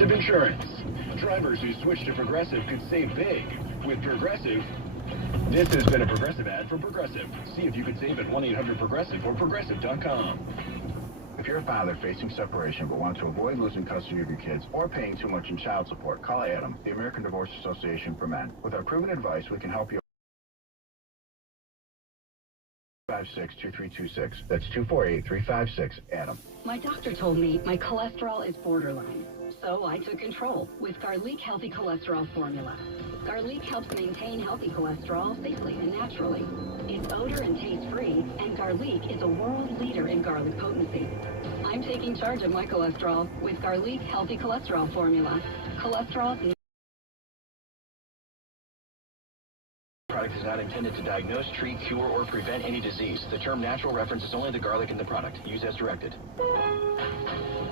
Insurance. Drivers who switch to Progressive could save big. With Progressive, this has been a Progressive ad from Progressive. See if you could save at 1-800-PROGRESSIVE or Progressive.com. If you're a father facing separation but want to avoid losing custody of your kids or paying too much in child support, call Adam, the American Divorce Association for Men. With our proven advice, we can help you. 256-2326. That's 248-356-ADAM. My doctor told me my cholesterol is borderline, so I took control with Garlic Healthy Cholesterol Formula. Garlic helps maintain healthy cholesterol safely and naturally. It's odor and taste-free, and Garlic is a world leader in garlic potency. I'm taking charge of my cholesterol with Garlic Healthy Cholesterol Formula. Cholesterol product is not intended to diagnose, treat, cure, or prevent any disease. The term natural references only the garlic in the product. Use as directed.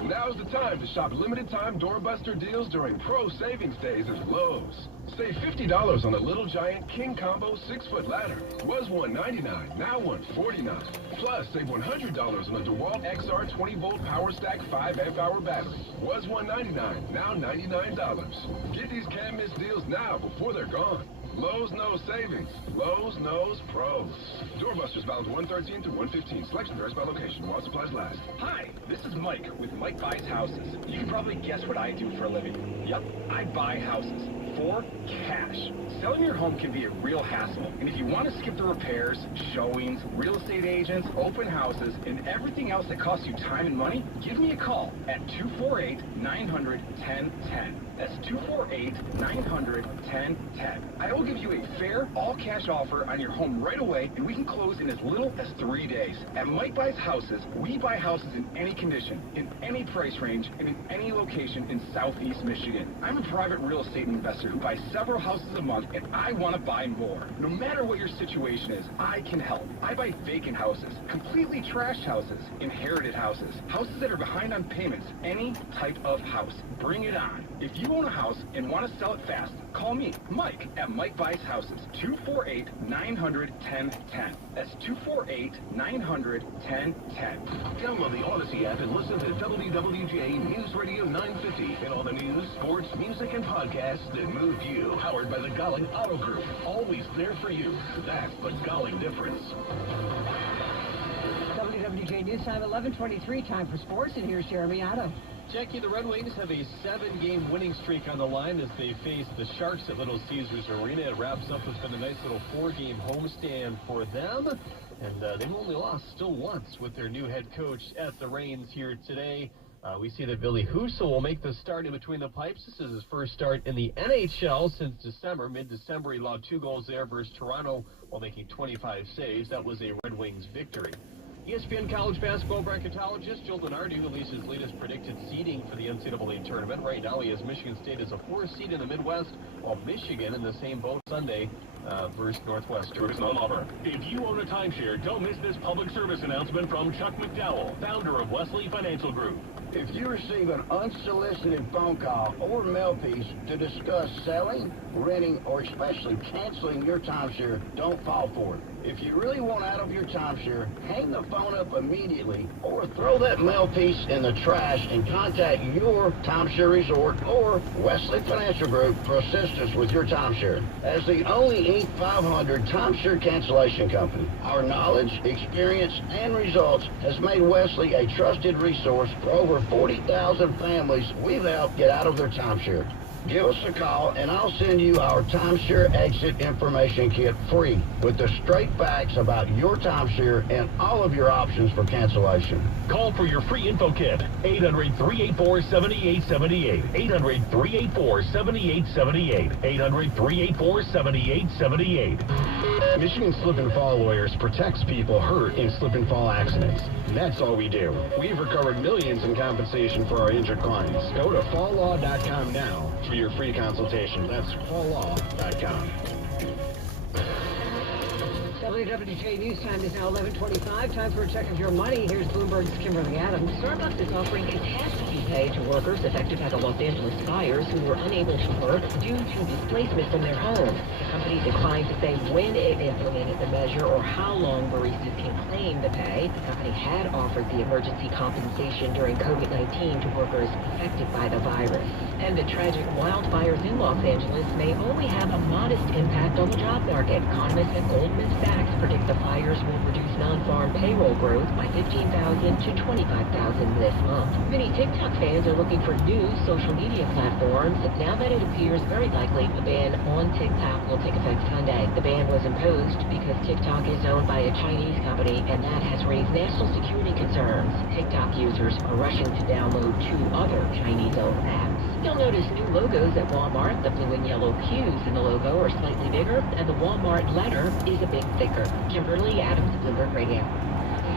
Now's the time to shop limited-time doorbuster deals during Pro Savings Days at Lowe's. Save $50 on a Little Giant King Combo 6-foot ladder. Was $199, now $149. Plus, save $100 on a DeWalt XR 20-volt Power Stack 5-amp-hour battery. Was $199, now $99. Get these can't-miss deals now before they're gone. Lowe's knows savings. Lowe's knows pros. Doorbusters valid 113 through 115. Selection varies by location while supplies last. Hi, this is Mike with Mike Buys Houses. You can probably guess what I do for a living. Yep, I buy houses. For cash. Selling your home can be a real hassle, and if you want to skip the repairs, showings, real estate agents, open houses, and everything else that costs you time and money, give me a call at 248-900-1010. That's 248-900-1010. I will give you a fair, all-cash offer on your home right away, and we can close in as little as 3 days. At Mike Buys Houses, we buy houses in any condition, in any price range, and in any location in Southeast Michigan. I'm a private real estate investor who buys several houses a month, and I want to buy more. No matter what your situation is, I can help. I buy vacant houses, completely trashed houses, inherited houses, houses that are behind on payments, any type of house. Bring it on. If you own a house and want to sell it fast, call me, Mike, at Mike Buys Houses, 248-900-1010. That's 248-900-1010. Download the Odyssey app and listen to WWJ News Radio 950 and all the news, sports, music, and podcasts that move you. Powered by the Golling Auto Group. Always there for you. That's the Golling difference. WWJ News Time 11:23. Time for sports, and here's Jeremy Otto. Jackie, the Red Wings have a 7-game winning streak on the line as they face the Sharks at Little Caesars Arena. It wraps up with been a nice little 4-game homestand for them. And they've only lost still once with their new head coach at the reins here today. We see that Billy Huso will make the start in between the pipes. This is his first start in the NHL since December. Mid-December, he logged 2 goals there versus Toronto while making 25 saves. That was a Red Wings victory. ESPN college basketball bracketologist Joe Lenardi released his latest predicted seeding for the NCAA tournament. Right now, he has Michigan State as a 4th seed in the Midwest, while Michigan in the same boat Sunday versus Northwestern. If you own a timeshare, don't miss this public service announcement from Chuck McDowell, founder of Wesley Financial Group. If you receive an unsolicited phone call or mail piece to discuss selling, renting, or especially canceling your timeshare, don't fall for it. If you really want out of your timeshare, hang the phone up immediately or throw that mail piece in the trash and contact your timeshare resort or Wesley Financial Group for assistance with your timeshare. As the only Inc. 500 timeshare cancellation company, our knowledge, experience, and results has made Wesley a trusted resource for over 40,000 families we've helped get out of their timeshare. Give us a call, and I'll send you our timeshare exit information kit free with the straight facts about your timeshare and all of your options for cancellation. Call for your free info kit. 800-384-7878. 800-384-7878. 800-384-7878. Michigan Slip and Fall Lawyers protects people hurt in slip and fall accidents. That's all we do. We've recovered millions in compensation for our injured clients. Go to falllaw.com now for your free consultation. That's falllaw.com. WWJ News Time is now 11:25. Time for a check of your money. Here's Bloomberg's Kimberly Adams. Starbucks is offering catastrophe pay to workers affected by the Los Angeles fires who were unable to work due to displacement from their homes. The company declined to say when it implemented the measure or how long baristas can claim the pay. The company had offered the emergency compensation during COVID-19 to workers affected by the virus. And the tragic wildfires in Los Angeles may only have a modest impact on the job market. Economists at Goldman Sachs predict the fires will reduce non-farm payroll growth by 15,000 to 25,000 this month. Many TikTok fans are looking for new social media platforms now that it appears very likely a ban on TikTok will take effect Sunday. The ban was imposed because TikTok is owned by a Chinese company, and that has raised national security concerns. TikTok users are rushing to download 2 other Chinese-owned apps. You'll notice new logos at Walmart. The blue and yellow Q's in the logo are slightly bigger, and the Walmart letter is a bit thicker. Kimberly Adams, Bloomberg Radio.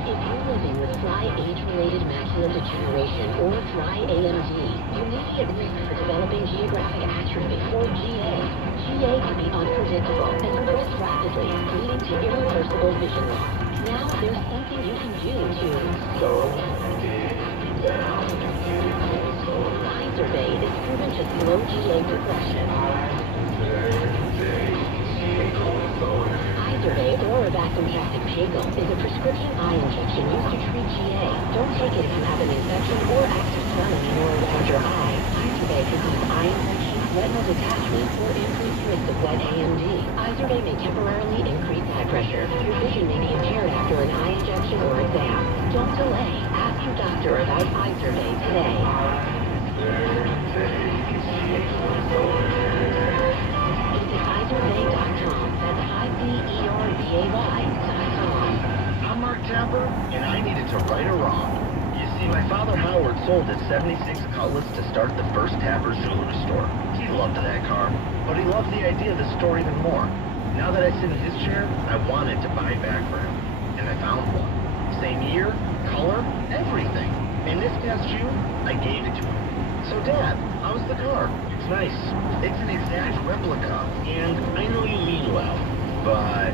If you're living with dry age-related macular degeneration or dry AMD, you may be at risk for developing geographic atrophy or GA. GA can be unpredictable and progress rapidly, leading to irreversible vision loss. Now there's something you can do to slow it down. Izervay is proven to slow GA progression. Izervay or avastin-castic pagel is a prescription eye injection used to treat GA. Don't take it if you have an infection or active swelling in or around your eye. Izervay can cause eye infection, retinal detachment, or increased risk of wet AMD. Izervay may temporarily increase eye pressure. Your vision may be impaired after an eye injection or exam. Don't delay. Ask your doctor about Izervay today. Visit Izervay.com. That's IZERVAY.com. I'm Mark Tapper, and I needed to right a wrong. You see, my father Howard sold his 76 Cutlass to start the first Tapper's jewelry store. He loved that car, but he loved the idea of the store even more. Now that I sit in his chair, I wanted to buy back for him, and I found one. Same year, color, everything. And this past June, I gave it to him. So, Dad, how's the car? It's nice. It's an exact replica, and I know you mean well, but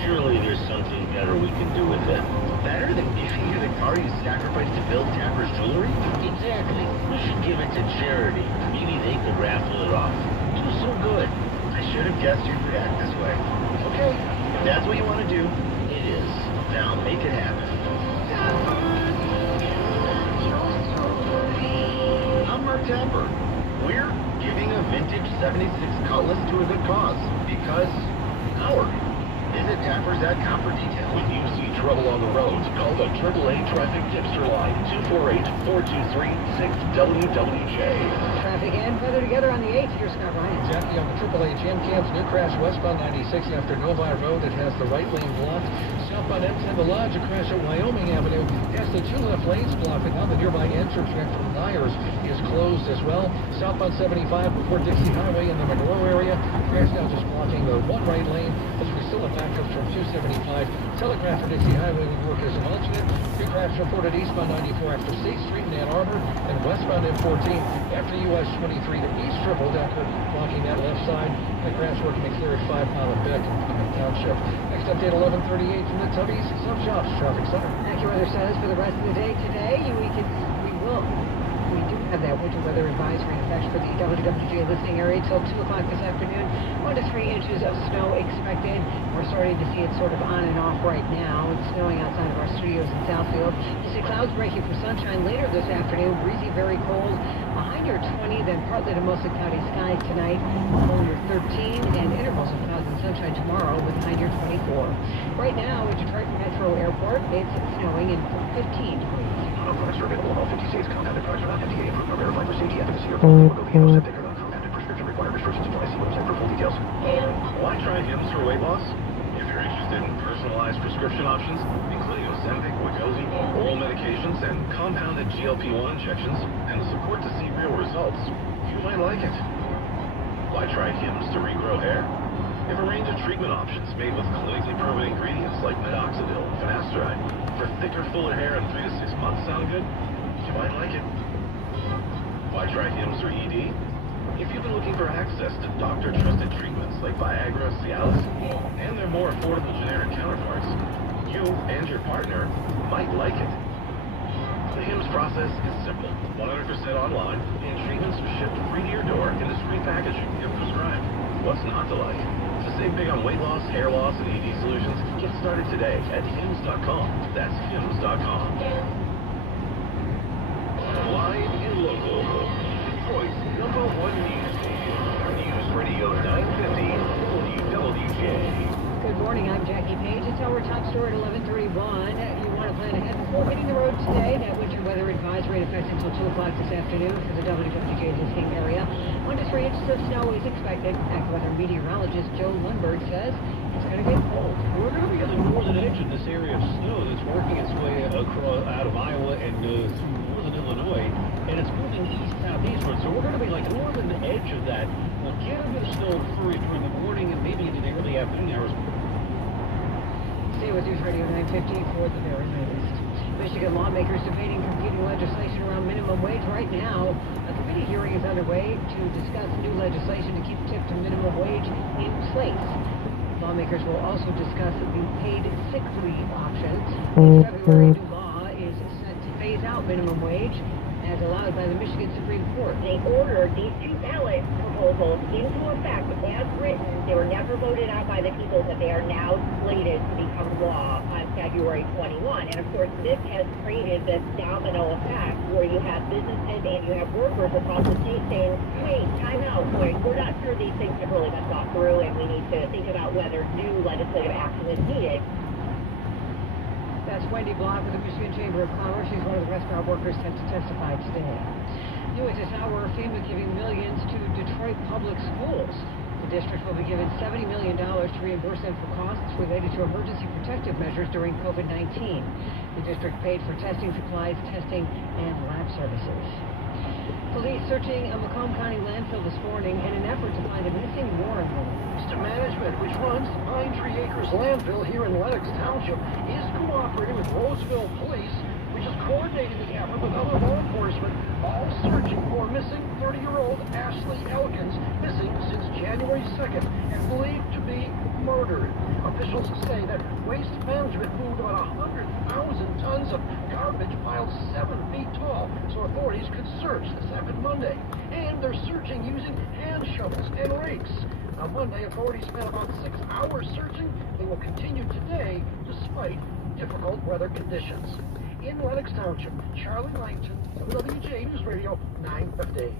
surely there's something better we can do with it. Better than giving you the car you sacrificed to build Tapper's jewelry? Exactly. We should give it to charity. Maybe they could raffle it off. Do so good. I should have guessed you'd react this way. Okay, if that's what you want to do, it is. Now make it happen. I'm Mark Tapper. We're giving a vintage 76 Cutlass to a good cause. Because Howard. Visit Tappers.com for details. When you see trouble on the roads, call the AAA Traffic Tipster line, 248-423-6WWJ. Traffic and weather together on the 8th. Here's Scott Ryan. Jackie on the AAA Jam Camps, new crash westbound 96 after Novi Road. It has the right lane blocked. Southbound M10 The Lodge, a crash at Wyoming Avenue has the 2 left lanes blocked, and now the nearby entrance ramp from Nyers is closed as well. Southbound 75 before Dixie Highway in the Monroe area. Crash now just blocking the 1 right lane as we still have backups from 275. Telegraph for Dixie Highway will work as an alternate. 2 crashes reported eastbound 94 after State Street in Ann Arbor, and westbound M14 after US 23 to East Triple Decker, blocking that left side. The crash working to clear at 5 Mile and Beck in Township. Next update 11:38 from the Tubby's Sub Shops Traffic Center. AccuWeather says for the rest of the day today, we do have that winter weather advisory in effect for the WWJ listening area till 2 o'clock this afternoon. 1 to 3 inches of snow expected. We're starting to see it sort of on and off right now. It's snowing outside of our studios in Southfield. You see clouds breaking for sunshine later this afternoon. Breezy, very cold. Behind your 20, then partly to mostly cloudy skies tonight. Below your 13, and intervals of clouds and sunshine tomorrow with high near 24. Right now at Detroit Metro Airport, it's snowing in 15 degrees. Products are available in all 50 states. Compounded products are not FDA approved or verified for safety, efficacy, or quality. They are not compounded. Prescription required. Restrictions apply. See website for full details. And why try Hims for weight loss? If you're interested in personalized prescription options, including Ozempic, Wegovy, oral medications, and compounded GLP-1 injections, and the support to see real results, you might like it. Why try Hims to regrow hair? They have a range of treatment options made with clinically proven ingredients like minoxidil and finasteride. For thicker, fuller hair in 3 to 6 months sound good? You might like it. Why try Hims or ED? If you've been looking for access to doctor-trusted treatments like Viagra, Cialis, and their more affordable generic counterparts, you and your partner might like it. The Hims process is simple, 100% online, and treatments are shipped free to your door in discreet packaging if prescribed. What's not to like? To save big on weight loss, hair loss, and ED solutions, get started today at Hims.com. That's Hims.com. Live and local. voice, #1 news station. News Radio 950 WWJ. Good morning, I'm Jackie Page. It's our top story at 11:31. You want to plan ahead before hitting the road today. That winter weather advisory in effect until 2 o'clock this afternoon for the WWJ listening area. 1 to 3 inches of snow is expected. AccuWeather meteorologist Joe Lundberg says it's going to get cold. We're going to be on the northern edge of this area of snow that's working its way across out of Iowa and through northern Illinois, and it's moving east-southeastward. So we're going to be like the northern edge of that. We'll get a bit of snow and flurry during the morning and maybe into the early afternoon hours. Stay with News Radio 950 for the very latest. Michigan lawmakers debating competing legislation around minimum wage right now. A committee hearing is underway to discuss new legislation to keep tip to minimum wage in place. Lawmakers will also discuss the paid sick leave options. In February, new law is set to phase out minimum wage as allowed by the Michigan Supreme Court. They ordered these two ballot proposals into effect as written. They were never voted out by the people, but they are now slated to become law on February 21. And of course, this has created this domino effect where you have businesses and you have workers across the state saying, wait, time out, wait, we're not sure these things have really been thought through and we need to think about whether new legislative action is needed. That's Wendy Block with the Michigan Chamber of Commerce. She's one of the restaurant workers set to testify today. New at this hour, FEMA giving millions to Detroit public schools. The district will be given $70 million to reimburse them for costs related to emergency protective measures during COVID-19. The district paid for testing supplies, testing, and lab services. Police searching a Macomb County landfill this morning in an effort to find a missing Warren woman. Mr. Management, which runs the Pine Tree Acres landfill here in Lennox Township, is cooperating with Roseville Police, which is coordinating the effort with other law enforcement, all searching for missing 30-year-old Ashley Elkins, missing since January 2nd and believed to be murdered. Officials say that Waste Management moved about 100,000 tons of garbage piled 7 feet tall, so authorities could search. This happened Monday. And they're searching using hand shovels and rakes. On Monday, authorities spent about 6 hours searching. They will continue today despite difficult weather conditions. In Lennox Township, Charlie Langton, WWJ News Radio 950.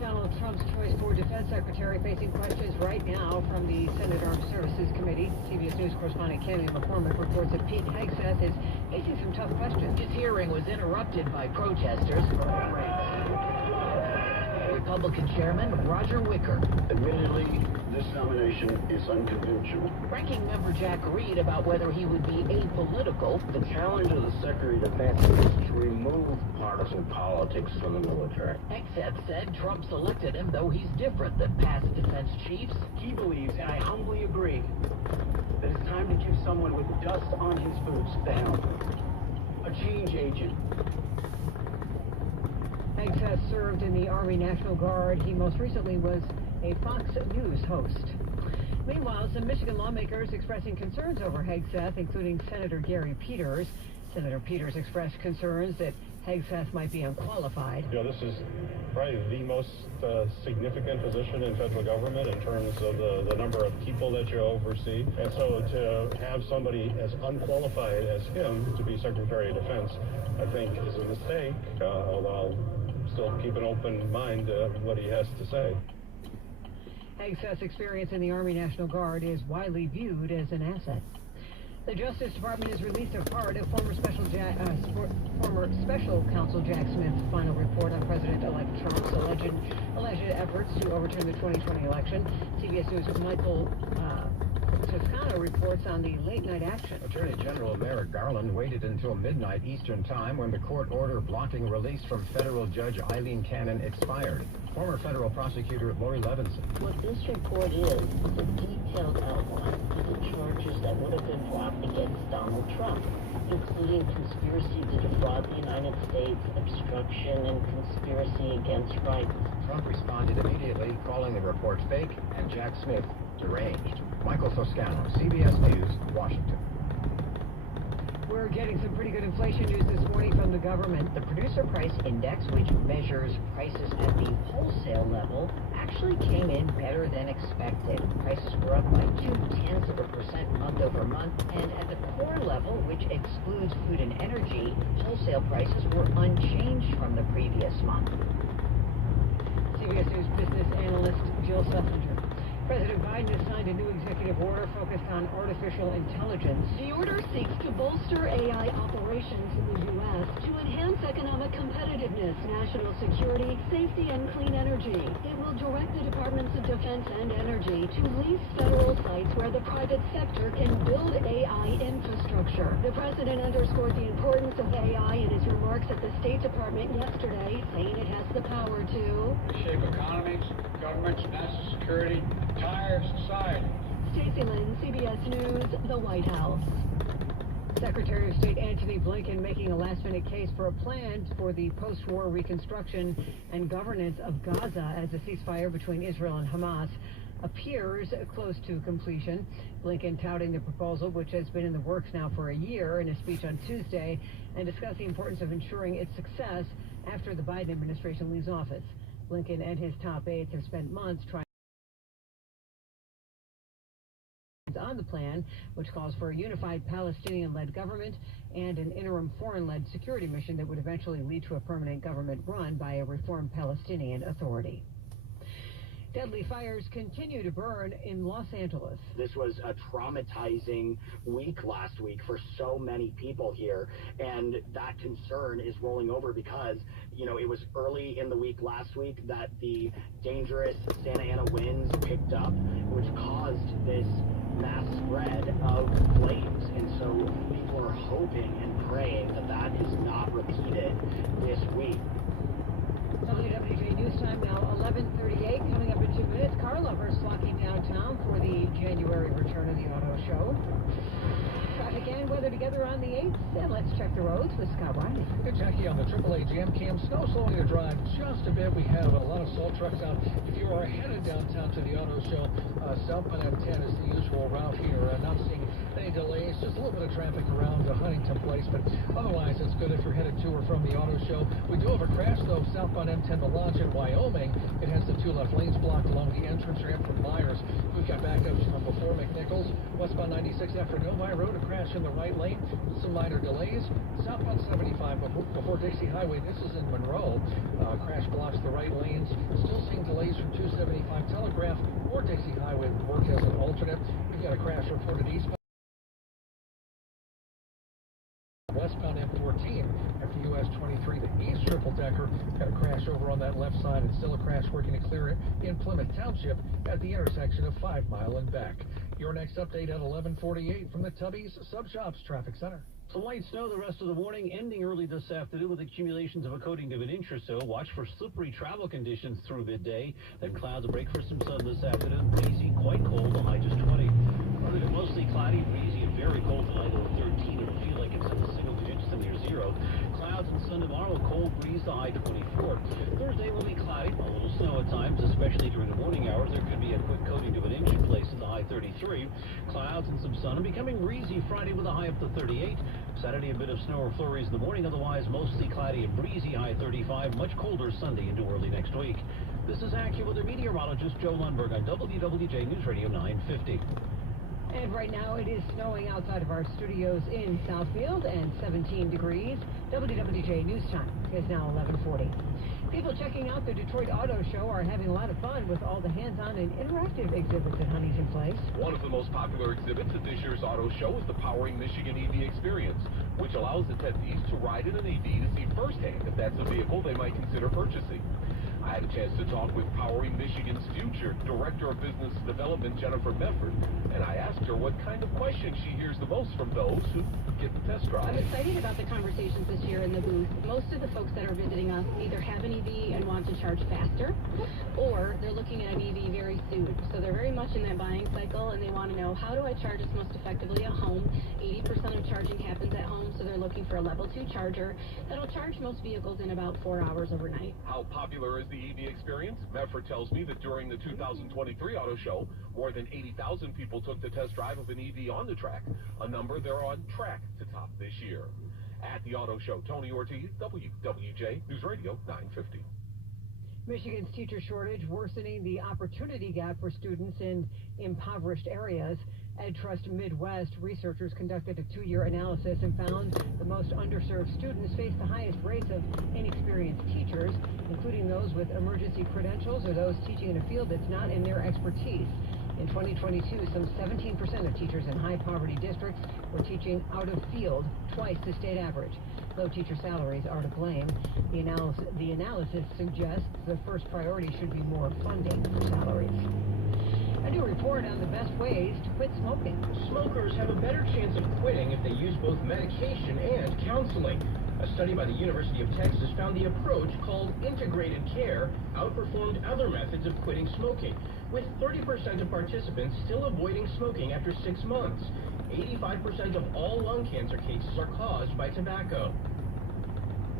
Donald Trump's choice for defense secretary facing questions right now from the Senate Armed Services Committee. CBS News correspondent Cammy McCormick reports that Pete Hegseth is facing some tough questions. His hearing was interrupted by protesters. Republican Chairman Roger Wicker. Admittedly, this nomination is unconventional. Ranking Member Jack Reed about whether he would be apolitical. The challenge of the Secretary of Defense is to remove partisan politics from the military. Hegseth said Trump selected him, though he's different than past defense chiefs. He believes, and I humbly agree, that it's time to give someone with dust on his boots the helm. A change agent. Hegseth served in the Army National Guard. He most recently was a Fox News host. Meanwhile, some Michigan lawmakers expressing concerns over Hegseth, including Senator Gary Peters. Senator Peters expressed concerns that Hegseth might be unqualified. You know, this is probably the most significant position in federal government in terms of the number of people that you oversee. And so to have somebody as unqualified as him to be Secretary of Defense, I think is a mistake, although I'll still keep an open mind to what he has to say. Hegseth's experience in the Army National Guard is widely viewed as an asset. The Justice Department has released a part of former Special Counsel Jack Smith's final report on President-elect Trump's alleged efforts to overturn the 2020 election. CBS News' Michael Toscano reports on the late-night action. Attorney General Merrick Garland waited until midnight Eastern Time when the court order blocking release from federal judge Eileen Cannon expired. Former federal prosecutor Lori Levinson. What this report is a detailed outline of the charges that would have been brought against Donald Trump, including conspiracy to defraud the United States, obstruction, and conspiracy against rights. Trump responded immediately, calling the report fake and Jack Smith deranged. Michael Toscano, CBS News, Washington. We're getting some pretty good inflation news this morning from the government. The Producer Price Index, which measures prices at the wholesale level, actually came in better than expected. Prices were up by 0.2% month over month, and at the core level, which excludes food and energy, wholesale prices were unchanged from the previous month. Schlesinger. President Biden has signed a new executive order focused on artificial intelligence. The order seeks to bolster AI operations in the U.S. to enhance economic competitiveness, national security, safety, and clean energy. It will direct the Departments of Defense and Energy to lease federal sites where the private sector can build AI infrastructure. The president underscored the importance of AI in his remarks at the State Department yesterday, saying it has the power to shape economies, governments, national security, entire society. Stacey Lynn, CBS News, the White House. Secretary of State Antony Blinken making a last-minute case for a plan for the post-war reconstruction and governance of Gaza as a ceasefire between Israel and Hamas appears close to completion. Blinken touting the proposal, which has been in the works now for a year, in a speech on Tuesday, and discussed the importance of ensuring its success after the Biden administration leaves office. Blinken and his top aides have spent months trying on the plan, which calls for a unified Palestinian-led government and an interim foreign-led security mission that would eventually lead to a permanent government run by a reformed Palestinian Authority. Deadly fires continue to burn in Los Angeles. This was a traumatizing week last week for so many people here, and that concern is rolling over because, you know, it was early in the week last week that the dangerous Santa Ana winds picked up, which caused this mass spread of flames, and so people are hoping and praying that that is not repeated this week. WWJ News Time now 11:38. Coming up in 2 minutes, car lovers flocking downtown for the January return of the auto show. Traffic and weather together on the 8th, and let's check the roads with Scott Riley. Hey, Jackie, on the AAA Jam Cam, snow slowing your drive just a bit. We have a lot of salt trucks out. If you are headed downtown to the auto show, southbound M10 is the usual route here. Not seeing any delays, just a little bit of traffic around Huntington Place, but otherwise it's good if you're headed to or from the auto show. We do have a crash, though, southbound M10 to Lodge in Wyoming. It has the 2 left lanes blocked along the entrance ramp from Myers. We've got backups from before McNichols. Westbound 96 after Novi Road, a crash in the right lane. Some minor delays. Southbound 75 before Dixie Highway. This is in Monroe. Crash blocks the right lanes. Still seeing delays from 275 Telegraph or Dixie Highway. Work as an alternate. We've got a crash reported eastbound. Westbound M14 after US 23, the east triple-decker got a crash over on that left side, and still a crash working to clear it in Plymouth Township at the intersection of 5 Mile and Beck. Your next update at 11:48 from the Tubby's Sub Shops Traffic Center. Some light snow the rest of the morning, ending early this afternoon with accumulations of a coating of an inch or so. Watch for slippery travel conditions through midday. Then clouds break for some sun this afternoon. Breezy, quite cold, the high just 20. Other mostly cloudy, breezy, and very cold tonight at 13. It'll feel like it's in the single digits to near zero. Clouds and sun tomorrow, cold breeze, the high 24. Thursday will be cloudy, a little snow at times, especially during the morning hours. There could be a quick coating of an inch in places, the high 33. Clouds and some sun, and becoming breezy Friday with a high up to 38. Saturday, a bit of snow or flurries in the morning, otherwise mostly cloudy and breezy, high 35. Much colder Sunday into early next week. This is AccuWeather meteorologist Joe Lundberg on WWJ News Radio 950. And right now it is snowing outside of our studios in Southfield and 17 degrees. WWJ News Time is now 11:40. People checking out the Detroit Auto Show are having a lot of fun with all the hands-on and interactive exhibits at Huntington Place. One of the most popular exhibits at this year's auto show is the Powering Michigan EV Experience, which allows attendees to ride in an EV to see firsthand if that's a vehicle they might consider purchasing. I had a chance to talk with Powering Michigan's future Director of Business Development, Jennifer Medford, and I asked her what kind of questions she hears the most from those who get the test drive. I'm excited about the conversations this year in the booth. Most of the folks that are visiting us either have an EV and want to charge faster, or they're looking at an EV very soon. So they're very much in that buying cycle, and they want to know, how do I charge this most effectively at home? 80% of charging happens at home, so they're looking for a level 2 charger that'll charge most vehicles in about 4 hours overnight. How popular is the EV experience? Medford tells me that during the 2023 auto show, more than 80,000 people took the test drive of an EV on the track, a number they're on track to top this year. At the auto show, Tony Ortiz, WWJ News Radio 950. Michigan's teacher shortage worsening the opportunity gap for students in impoverished areas. EdTrust Midwest researchers conducted a 2-year analysis and found the most underserved students face the highest rates of inexperienced teachers, including those with emergency credentials or those teaching in a field that's not in their expertise. In 2022, some 17% of teachers in high-poverty districts were teaching out of field, twice the state average. Low teacher salaries are to blame. The analysis suggests the first priority should be more funding for salaries. A new report on the best ways to quit smoking. Smokers have a better chance of quitting if they use both medication and counseling. A study by the University of Texas found the approach, called integrated care, outperformed other methods of quitting smoking, with 30% of participants still avoiding smoking after 6 months. 85% of all lung cancer cases are caused by tobacco.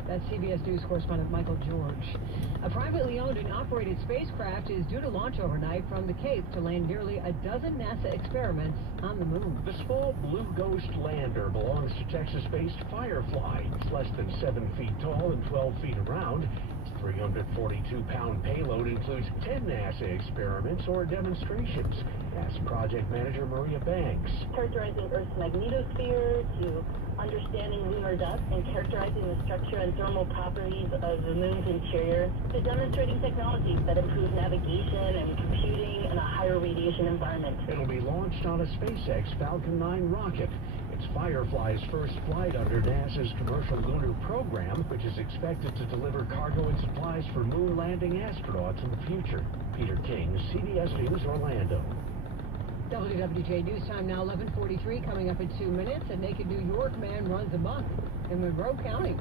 That's CBS News correspondent Michael George. A privately owned and operated spacecraft is due to launch overnight from the Cape to land nearly a dozen NASA experiments on the moon. The small Blue Ghost lander belongs to Texas-based Firefly. It's less than 7 feet tall and 12 feet around. Its 342-pound payload includes 10 NASA experiments or demonstrations. Ask project manager Maria Banks. Characterizing Earth's magnetosphere, to understanding lunar dust and characterizing the structure and thermal properties of the moon's interior, to demonstrating technologies that improve navigation and computing in a higher radiation environment. It'll be launched on a SpaceX Falcon 9 rocket. It's Firefly's first flight under NASA's commercial lunar program, which is expected to deliver cargo and supplies for moon landing astronauts in the future. Peter King, CBS News, Orlando. WWJ News Time now 11:43, coming up in 2 minutes. A naked New York man runs amok in Monroe County.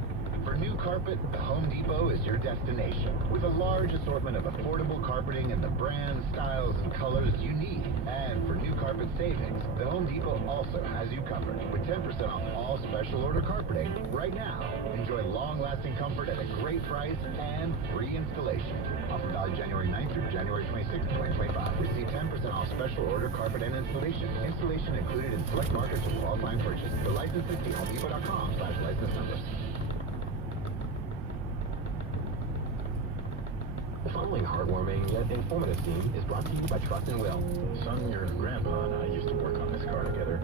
For new carpet, the Home Depot is your destination. With a large assortment of affordable carpeting in the brands, styles, and colors you need. And for new carpet savings, the Home Depot also has you covered. With 10% off all special order carpeting right now. Enjoy long-lasting comfort at a great price and free installation. Offer valid January 9th through January 26th, 2025. Receive 10% off special order carpet and installation. Installation included in select markets with qualifying purchase. For licenses, see HomeDepot.com/license numbers. The following heartwarming yet informative scene is brought to you by Trust and Will. Son, your grandpa and I used to work on this car together,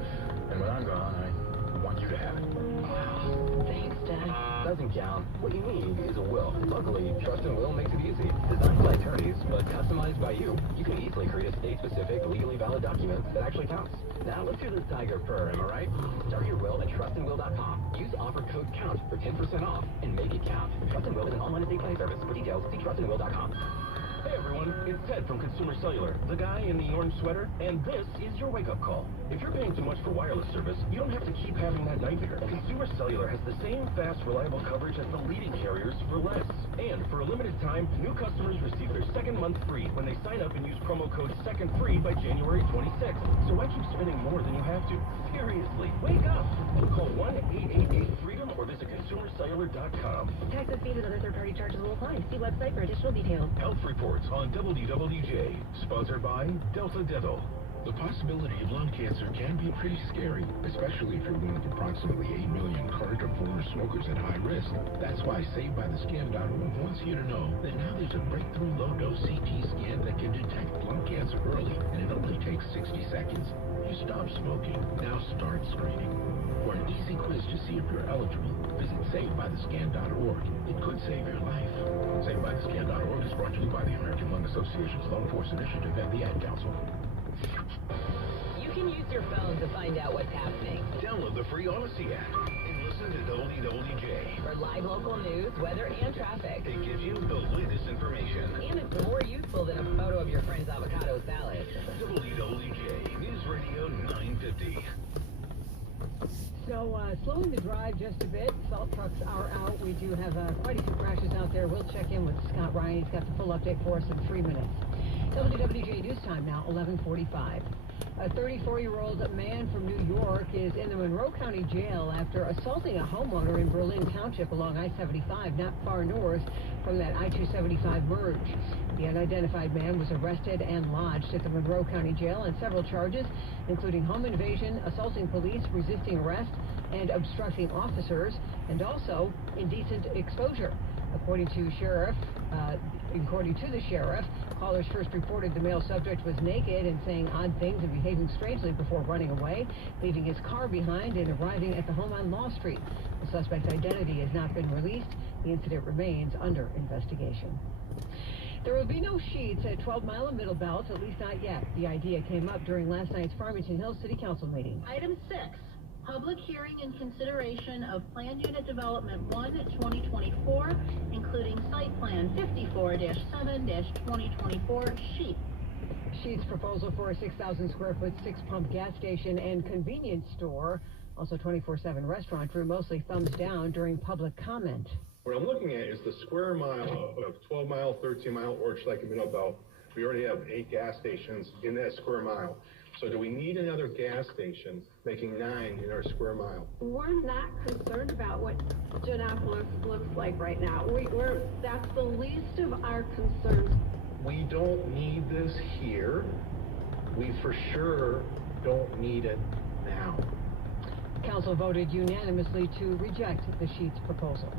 and when I'm gone, I want you to have it. Thanks, Dad. Doesn't count. What you need is a will. Luckily, Trust and Will makes it easy. Designed by attorneys, but customized by you, you can easily create a state-specific, legally valid document that actually counts. Now, let's hear this tiger purr, am I right? Start your will at trustandwill.com. Use offer code COUNT for 10% off and make it count. Trust and Will is an online estate planning service. For details, see trustandwill.com. Hey everyone, it's Ted from Consumer Cellular, the guy in the orange sweater, and this is your wake-up call. If you're paying too much for wireless service, you don't have to keep having that nightmare. Consumer Cellular has the same fast, reliable coverage as the leading carriers for less. And for a limited time, new customers receive their second month free when they sign up and use promo code SECONDFREE by January 26th. So why keep spending more than you have to? Seriously, wake up! Call 1-888-FREEDOM or visit consumercellular.com. Taxes, fees, and other third-party charges will apply. See website for additional details. Health reports on WWJ, sponsored by Delta Dental. The possibility of lung cancer can be pretty scary, especially if you're one of approximately 8 million current or former smokers at high risk. That's why SaveByTheScan.org wants you to know that now there's a breakthrough low-dose CT scan that can detect lung cancer early, and it only takes 60 seconds. You stop smoking, now start screening. For an easy quiz to see if you're eligible, visit SaveByTheScan.org. It could save your life. SaveByTheScan.org is brought to you by the American Lung Association's Lung Force Initiative and the Ad Council. You can use your phone to find out what's happening. Download the free Odyssey app and listen to WWJ. For live local news, weather, and traffic. It gives you the latest information. And it's more useful than a photo of your friend's avocado salad. WWJ, News Radio 950. So, slowing the drive just a bit. Salt trucks are out. We do have quite a few crashes out there. We'll check in with Scott Ryan. He's got the full update for us in 3 minutes. WWJ News Time now, 11:45. A 34-year-old man from New York is in the Monroe County Jail after assaulting a homeowner in Berlin Township along I-75, not far north from that I-275 merge. The unidentified man was arrested and lodged at the Monroe County Jail on several charges, including home invasion, assaulting police, resisting arrest, and obstructing officers, and also indecent exposure. According to the sheriff, callers first reported the male subject was naked and saying odd things and behaving strangely before running away, leaving his car behind and arriving at the home on Law Street. The suspect's identity has not been released. The incident remains under investigation. There will be no sheets at 12 Mile and Middle Belt, at least not yet. The idea came up during last night's Farmington Hills City Council meeting. Item 6. Public hearing and consideration of Plan Unit Development 1 2024, including Site Plan 54-7-2024 sheet. Sheets proposal for a 6,000 square foot 6-pump gas station and convenience store. Also 24/7 restaurant crew mostly thumbs down during public comment. What I'm looking at is the square mile of 12 Mile, 13 Mile, or Lake and Middle Belt. We already have 8 gas stations in that square mile. So do we need another gas station making 9 in our square mile? We're not concerned about what Genopolis looks like right now. That's the least of our concerns. We don't need this here. We for sure don't need it now. Council voted unanimously to reject the Sheets proposal.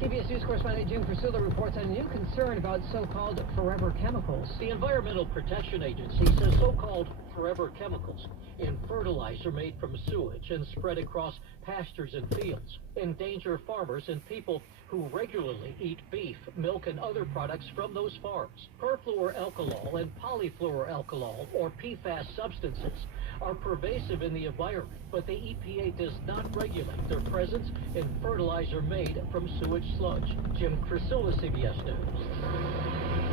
CBS News correspondent Jim Crisula reports on a new concern about so-called forever chemicals. The Environmental Protection Agency says so-called forever chemicals in fertilizer made from sewage and spread across pastures and fields endanger farmers and people who regularly eat beef, milk, and other products from those farms. Perfluoralkyl and polyfluoralkyl, or PFAS substances, are pervasive in the environment, but the EPA does not regulate their presence in fertilizer made from sewage sludge. Jim Crisula, CBS News.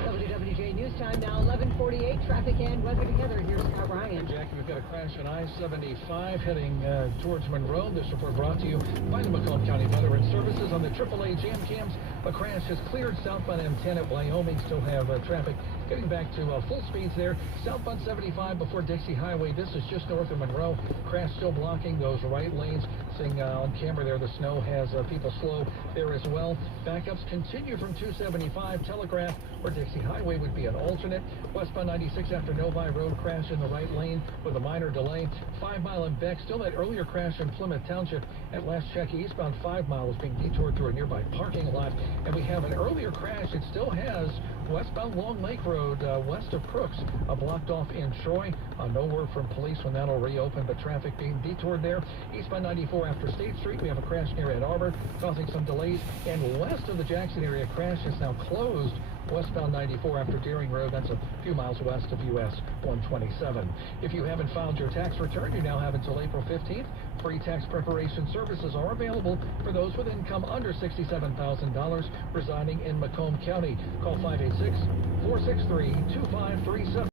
WWJ News Time now, 11:48. Traffic and weather together. Here's Scott Ryan. Jackie, we've got a crash on I-75 heading towards Monroe. This report brought to you by the Macomb County Veteran Services. On the AAA jam cams, a crash has cleared southbound M10 at Wyoming. Still have traffic getting back to full speeds there. Southbound 75 before Dixie Highway. This is just north of Monroe. Crash still blocking those right lanes. Seeing on camera there, the snow has people slow there as well. Backups continue from 275 Telegraph, where Dixie Highway would be an alternate. Westbound 96 after Novi Road, crash in the right lane with a minor delay. 5 Mile and Beck, still that earlier crash in Plymouth Township. At last check, eastbound 5 Mile is being detoured through a nearby parking lot. And we have an earlier crash. It still has westbound Long Lake Road, west of Crooks, blocked off in Troy. No word from police when that'll reopen, but traffic being detoured there. Eastbound 94 after State Street, we have a crash near Ann Arbor, causing some delays. And west of the Jackson area, crash is now closed. Westbound 94 after Deering Road, that's a few miles west of US 127. If you haven't filed your tax return, you now have until April 15th. Free tax preparation services are available for those with income under $67,000 residing in Macomb County. Call 586-463-2537.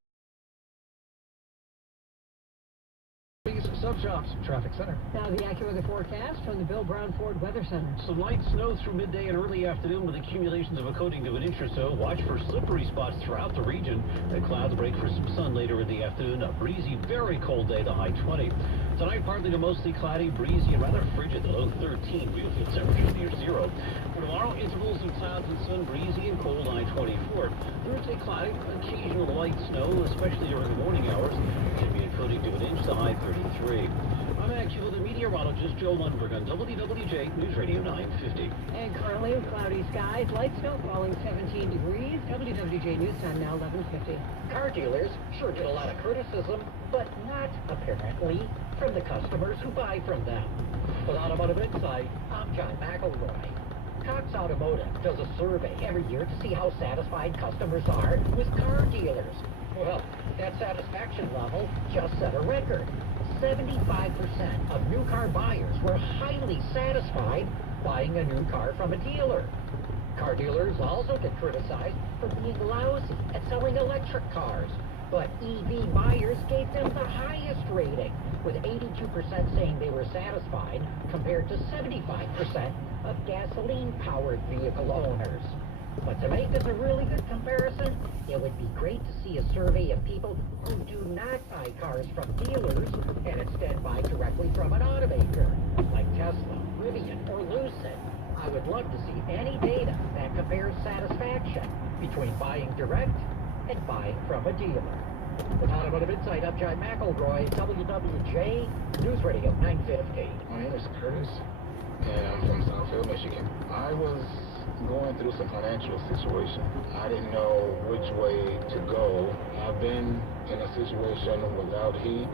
Sub-shops, Traffic Center. Now the AccuWeather forecast from the Bill Brown Ford Weather Center. Some light snow through midday and early afternoon with accumulations of a coating of an inch or so. Watch for slippery spots throughout the region. The clouds break for some sun later in the afternoon. A breezy, very cold day, the high 20. Tonight, partly to mostly cloudy, breezy, and rather frigid, the low 13. Real field temperature near 0. For tomorrow, intervals of clouds and sun, breezy and cold, high 24. Thursday, cloudy, occasional light snow, especially during the morning hours. Should be a coating to an inch, the high 33. I'm AccuWeather meteorologist Joe Lundberg on WWJ News Radio 950. And currently with cloudy skies, light snow falling 17 degrees. WWJ News Time now 11:50. Car dealers sure get a lot of criticism, but not apparently from the customers who buy from them. With Automotive Insight, I'm John McElroy. Cox Automotive does a survey every year to see how satisfied customers are with car dealers. Well, that satisfaction level just set a record. 75% of new car buyers were highly satisfied buying a new car from a dealer. Car dealers also get criticized for being lousy at selling electric cars, but EV buyers gave them the highest rating, with 82% saying they were satisfied compared to 75% of gasoline-powered vehicle owners. But to make this a really good comparison, it would be great to see a survey of people who do not buy cars from dealers and instead buy directly from an automaker, like Tesla, Rivian, or Lucid. I would love to see any data that compares satisfaction between buying direct and buying from a dealer. With Automotive Insight, I'm John McElroy, WWJ News Radio 950. My name is Curtis, and I'm from Southfield, Michigan. I was going through some financial situation. I didn't know which way to go. I've been in a situation without heat.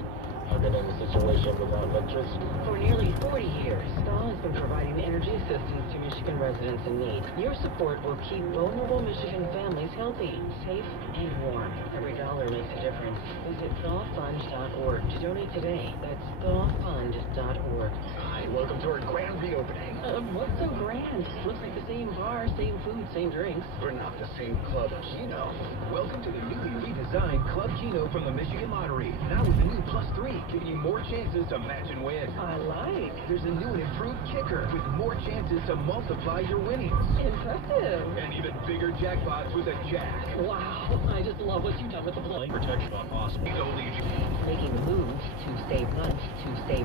I've been in a situation without electricity. For nearly 40 years, Stahl has been providing energy assistance to Michigan residents in need. Your support will keep vulnerable Michigan families healthy, safe, and warm. Every dollar makes a difference. Visit StallFund.org to donate today. That's StallFund.org. Hi, welcome to our grand reopening. What's so grand? Looks like the same bar, same food, same drinks. We're not the same Club Kino. Welcome to the newly redesigned Club Kino from the Michigan Lottery. Now with the new +3, giving you more chances to match and win. I like. There's a new and improved kicker with more chances to multiply your winnings. Impressive. And even bigger jackpots with a jack. Wow, I just love what you've done with the play. Protection on possible. Making moves to save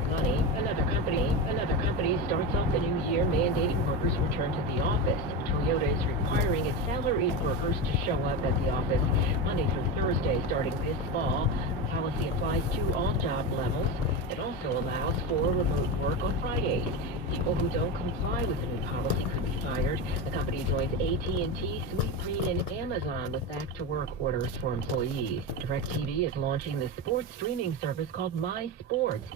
money. Another company starts off the new year mandating workers return to the office. Toyota is requiring its salaried workers to show up at the office Monday through Thursday starting this fall. The policy applies to all job levels. It also allows for remote work on Fridays. People who don't comply with the new policy could be fired. The company joins AT&T, Sweetgreen, and Amazon with back-to-work orders for employees. DirecTV is launching the sports streaming service called My Sports.